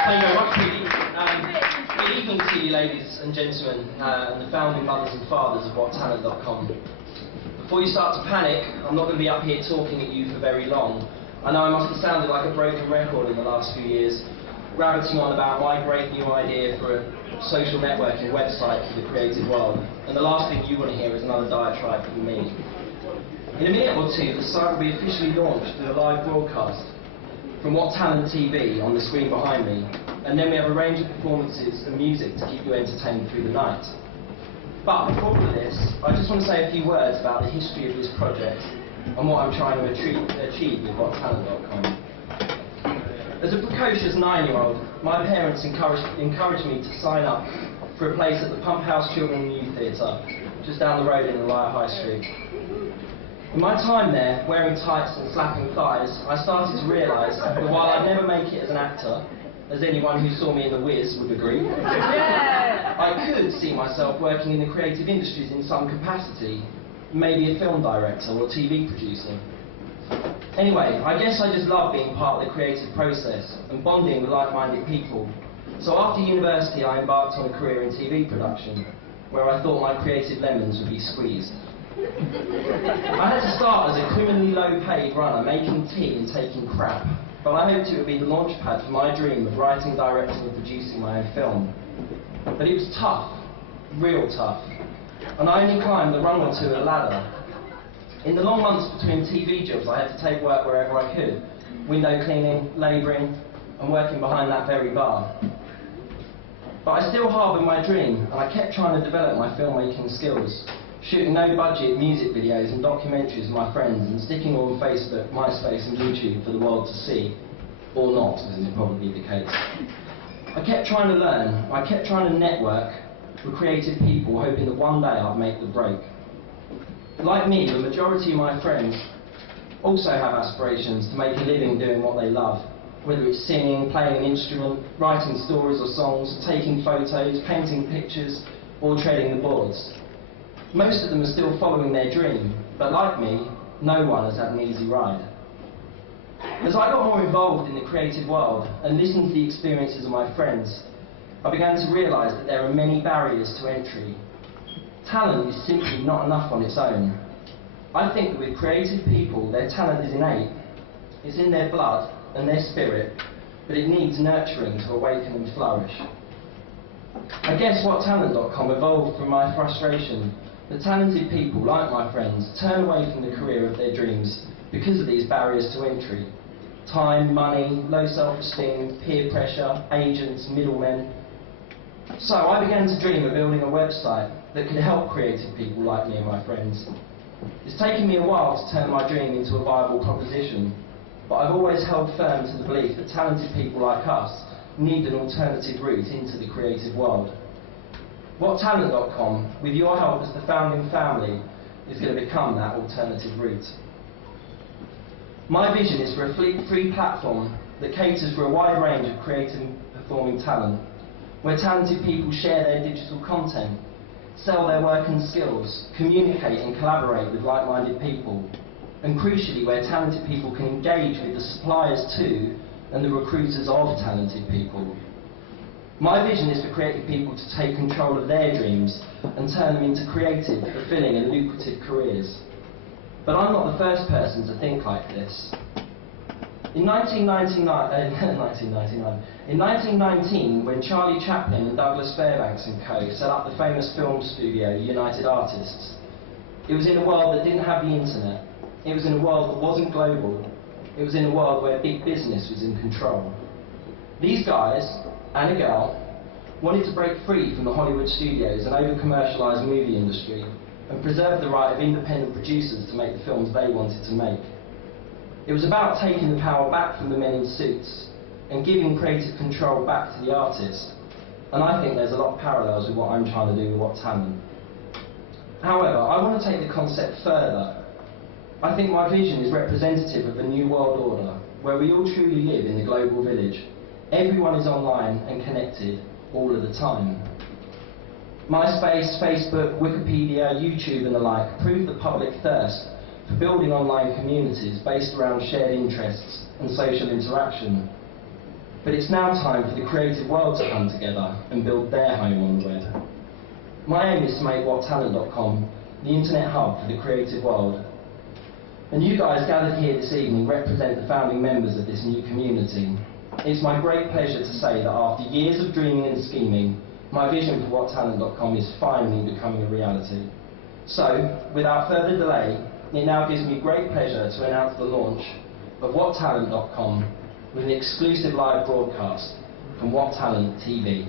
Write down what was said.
Thank you very much, Phoebe. Good evening to you, ladies and gentlemen, and the founding mothers and fathers of WhatTalent.com. Before you start to panic, I'm not going to be up here talking at you for very long. I know I must have sounded like a broken record in the last few years, rabbiting on about my great new idea for a social networking website for the creative world, and the last thing you want to hear is another diatribe from me. In a minute or two, the site will be officially launched with a live broadcast from What Talent TV on the screen behind me, and then we have a range of performances and music to keep you entertained through the night. But before all of this, I just want to say a few words about the history of this project and what I'm trying to achieve with WhatTalent.com. As a precocious 9-year-old, my parents encouraged me to sign up for a place at the Pump House Children and Youth Theatre, just down the road in Elia High Street. In my time there, wearing tights and slapping thighs, I started to realise that while I'd never make it as an actor, as anyone who saw me in The Wiz would agree, I could see myself working in the creative industries in some capacity, maybe a film director or TV producer. Anyway, I guess I just love being part of the creative process and bonding with like-minded people. So after university, I embarked on a career in TV production, where I thought my creative lemons would be squeezed. I had to start as a criminally low-paid runner, making tea and taking crap, but I hoped it would be the launchpad for my dream of writing, directing and producing my own film. But it was tough, real tough, and I only climbed a rung or two of a ladder. In the long months between TV jobs, I had to take work wherever I could, window cleaning, labouring and working behind that very bar. But I still harboured my dream, and I kept trying to develop my filmmaking skills, shooting no-budget music videos and documentaries with my friends and sticking them on Facebook, MySpace and YouTube for the world to see, or not, as is probably the case. I kept trying to learn, I kept trying to network with creative people, hoping that one day I'd make the break. Like me, the majority of my friends also have aspirations to make a living doing what they love, whether it's singing, playing an instrument, writing stories or songs, taking photos, painting pictures, or treading the boards. Most of them are still following their dream, but like me, no one has had an easy ride. As I got more involved in the creative world and listened to the experiences of my friends, I began to realise that there are many barriers to entry. Talent is simply not enough on its own. I think that with creative people, their talent is innate. It's in their blood and their spirit, but it needs nurturing to awaken and flourish. I guess WhatTalent.com evolved from my frustration that talented people, like my friends, turn away from the career of their dreams because of these barriers to entry. Time, money, low self-esteem, peer pressure, agents, middlemen. So I began to dream of building a website that could help creative people like me and my friends. It's taken me a while to turn my dream into a viable proposition, but I've always held firm to the belief that talented people like us need an alternative route into the creative world. WhatTalent.com, with your help as the founding family, is going to become that alternative route. My vision is for a free platform that caters for a wide range of creative and performing talent, where talented people share their digital content, sell their work and skills, communicate and collaborate with like-minded people, and crucially where talented people can engage with the suppliers to and the recruiters of talented people. My vision is for creative people to take control of their dreams and turn them into creative, fulfilling and lucrative careers. But I'm not the first person to think like this. In 1919, when Charlie Chaplin and Douglas Fairbanks and co. set up the famous film studio United Artists, it was in a world that didn't have the internet. It was in a world that wasn't global. It was in a world where big business was in control. These guys, and a girl, wanted to break free from the Hollywood studios and over-commercialised movie industry and preserve the right of independent producers to make the films they wanted to make. It was about taking the power back from the men in suits and giving creative control back to the artist. And I think there's a lot of parallels with what I'm trying to do with WhatTalent. However, I want to take the concept further. I think my vision is representative of a new world order, where we all truly live in the global village. Everyone is online and connected all of the time. MySpace, Facebook, Wikipedia, YouTube and the like prove the public thirst for building online communities based around shared interests and social interaction. But it's now time for the creative world to come together and build their home on the web. My aim is to make whattalent.com the internet hub for the creative world. And you guys gathered here this evening represent the founding members of this new community. It's my great pleasure to say that after years of dreaming and scheming, my vision for whattalent.com is finally becoming a reality. So, without further delay, it now gives me great pleasure to announce the launch of whattalent.com with an exclusive live broadcast from What Talent TV.